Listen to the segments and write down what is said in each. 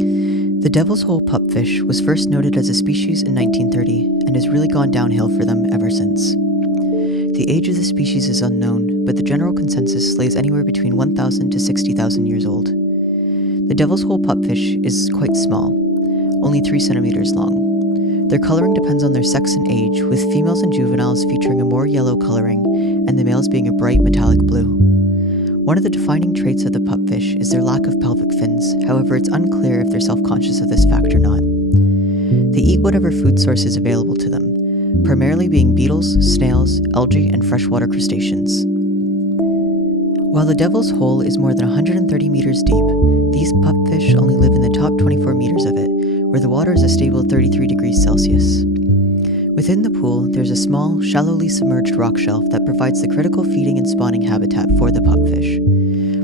The Devil's Hole pupfish was first noted as a species in 1930 and has really gone downhill for them ever since. The age of the species is unknown, but the general consensus lays anywhere between 1,000 to 60,000 years old. The Devil's Hole pupfish is quite small, only 3 centimeters long. Their coloring depends on their sex and age, with females and juveniles featuring a more yellow coloring and the males being a bright metallic blue. One of the defining traits of the pupfish is their lack of pelvic fins. However, it's unclear if they're self-conscious of this fact or not. They eat whatever food source is available to them, primarily being beetles, snails, algae, and freshwater crustaceans. While the Devil's Hole is more than 130 meters deep, these pupfish only live in the top 24 meters of it, where the water is a stable 33 degrees Celsius. Within the pool, there's a small, shallowly submerged rock shelf that provides the critical feeding and spawning habitat for the pupfish.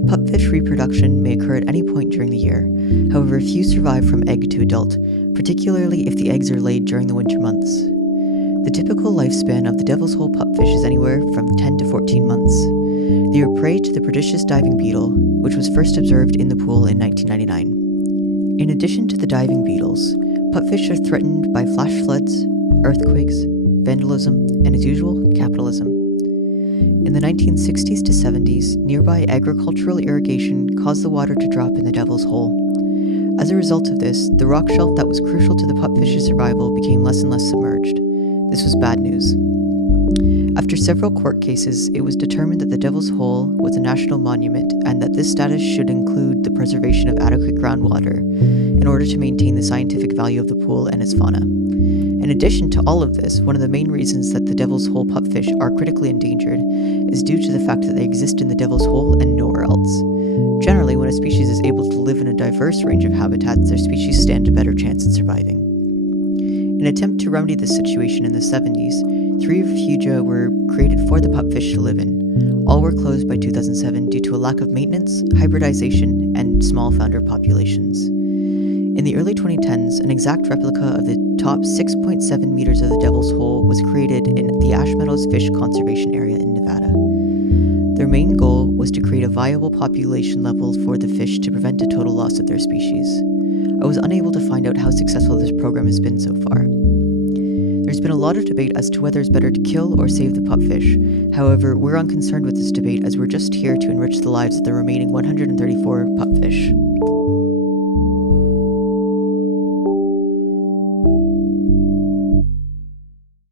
Pupfish reproduction may occur at any point during the year. However, few survive from egg to adult, particularly if the eggs are laid during the winter months. The typical lifespan of the Devil's Hole pupfish is anywhere from 10 to 14 months. They are prey to the prodigious diving beetle, which was first observed in the pool in 1999. In addition to the diving beetles, pupfish are threatened by flash floods, earthquakes, vandalism, and as usual, capitalism. In the 1960s to 70s, nearby agricultural irrigation caused the water to drop in the Devil's Hole. As a result of this, the rock shelf that was crucial to the pupfish's survival became less and less submerged. This was bad news. After several court cases, it was determined that the Devil's Hole was a national monument and that this status should include the preservation of adequate groundwater in order to maintain the scientific value of the pool and its fauna. In addition to all of this, one of the main reasons that the Devil's Hole pupfish are critically endangered is due to the fact that they exist in the Devil's Hole and nowhere else. Generally, when a species is able to live in a diverse range of habitats, their species stand a better chance at surviving. In an attempt to remedy this situation in the 70s, 3 refugia were created for the pupfish to live in. All were closed by 2007 due to a lack of maintenance, hybridization, and small founder populations. In the early 2010s, an exact replica of the top 6.7 meters of the Devil's Hole was created in the Ash Meadows Fish Conservation Area in Nevada. Their main goal was to create a viable population level for the fish to prevent a total loss of their species. I was unable to find out how successful this program has been so far. There's been a lot of debate as to whether it's better to kill or save the pupfish. However, we're unconcerned with this debate as we're just here to enrich the lives of the remaining 134 pupfish.